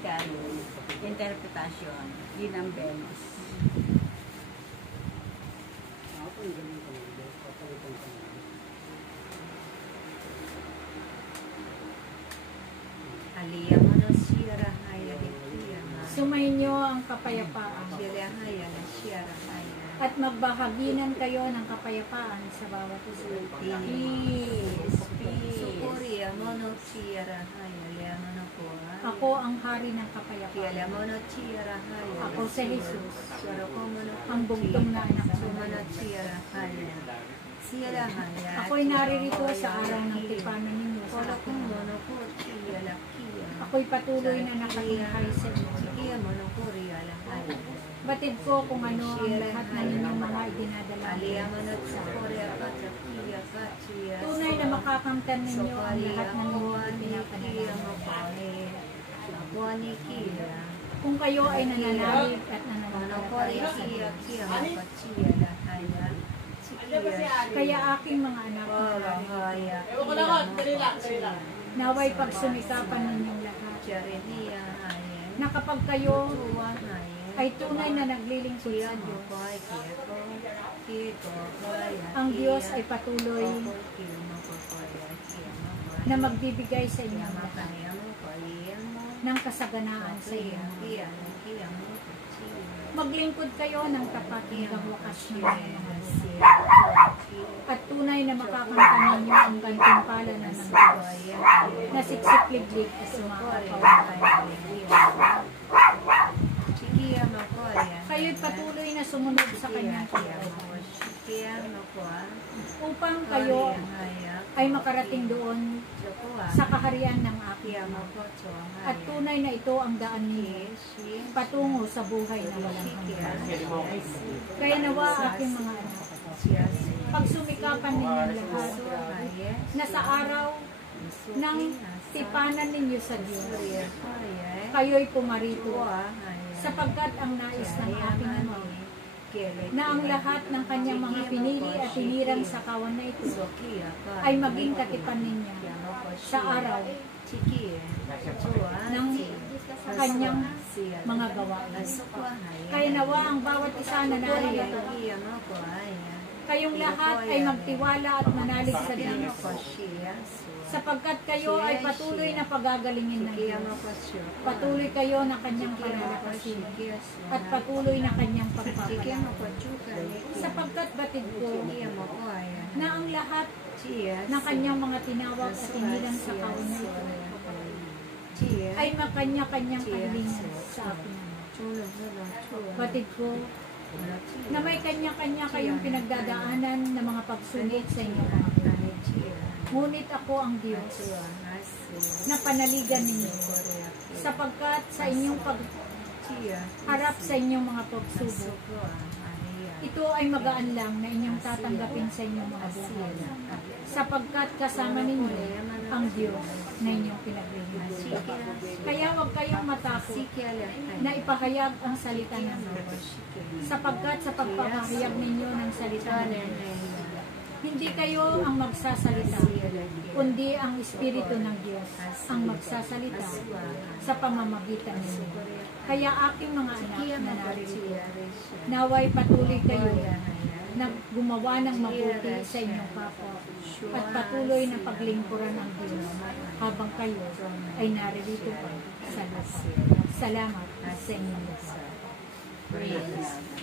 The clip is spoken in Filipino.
kan interpretasyon. Yun ang Venus. Aliyamono siyara haya dikiya. Sumainyo ang kapayapaan. Siyara haya na siyara haya. At magbahaginan kayo ng kapayapaan sa bawat isa. Peace. Peace. Sukuriya mono siyara haya. Aliyamono ko. Ako ang hari ng kapayapaan. Aliyamono siyara haya. Ako si Jesus, Siyara ko mono. ang bugtong na anak ko. Mono siyara haya. Siyara haya. Ako'y naririto sa araw ng tipanan ninyo sa Kolo ko aking mono ko siyara kiya. Ako'y patuloy na nakatunghay sa inyo. Sikiya mono ko riyala haya. Batid ko kung ano ang lahat na inyong mga idinadala. Aliyamono sa Korea ka kiya ka siya. Tunay na makakamtan ninyo ang lahat ng inyong pinapanalangin. Kung kayo ay nananalig at nananampalataya sa Diyos. Kaya aking mga anak, naway pagsumikapan ninyong lahat, na kapag kayo ay tunay na naglilingkod sa Diyos, ang Diyos ay patuloy na magbibigay sa inyo lahat ng kasaganaan sa iyo. Maglingkod kayo ng tapat hanggang wakas ng mga buhay. At tunay na makakamtan ninyo ang gantimpala na ng Diyos na siksik-liglig at sumakapawag. Kayo'y patuloy na sumunod sa kanyang pagkakas upang kayo ay makarating doon sa kaharian ng aking Ama. At tunay na ito ang daan ninyo patungo sa buhay na walang hanggan. Kaya nawa aking mga anak, pagsumikapan ninyong lahat na sa araw ng tipanan ninyo sa Diyos, kayo'y pumarito sapagkat ang nais ng aking Ama na ang lahat ng kanyang mga pinili at hinirang sa kawan na ito ay maging katipan ninyo sa araw ng kanyang mga gawain. Kaya nawa ang bawat isa na narito, kayong lahat ay magtiwala at manalig sa Diyos, sapagkat kayo ay patuloy na pagagalingin ng Diyos. Patuloy kayo na kanyang palalakasin at patuloy na kanyang pagpapalain. Sapagkat batid ko na ang lahat ng kanyang mga tinawag at inilang sa kawan na ito ay makanya-kanyang kahilingan sa akin. Batid ko na may kanya-kanya kayong pinagdadaanan na mga pagsunod sa inyong mga planet. Ngunit ako ang Diyos na panaligan ninyo, sapagkat sa inyong pagharap sa inyong mga pagsubok, ito ay magaan lang na inyong tatanggapin sa inyong mga buhay, sapagkat kasama ninyo ang Diyos na inyong pinaglilingkuran. Kaya huwag kayong matakot na ipahayag ang salita ng Diyos, sapagkat sa pagpapahayag ninyo ng salita ng Diyos, hindi kayo ang magsasalita, kundi ang Espiritu ng Diyos ang magsasalita sa pamamagitan ninyo. Kaya aking mga anak na narito, naway patuloy kayo na gumawa ng mabuti sa inyong kapwa at patuloy na paglingkuran ng Diyos habang kayo ay naririto pa sa lahat. Salamat sa inyong lahat.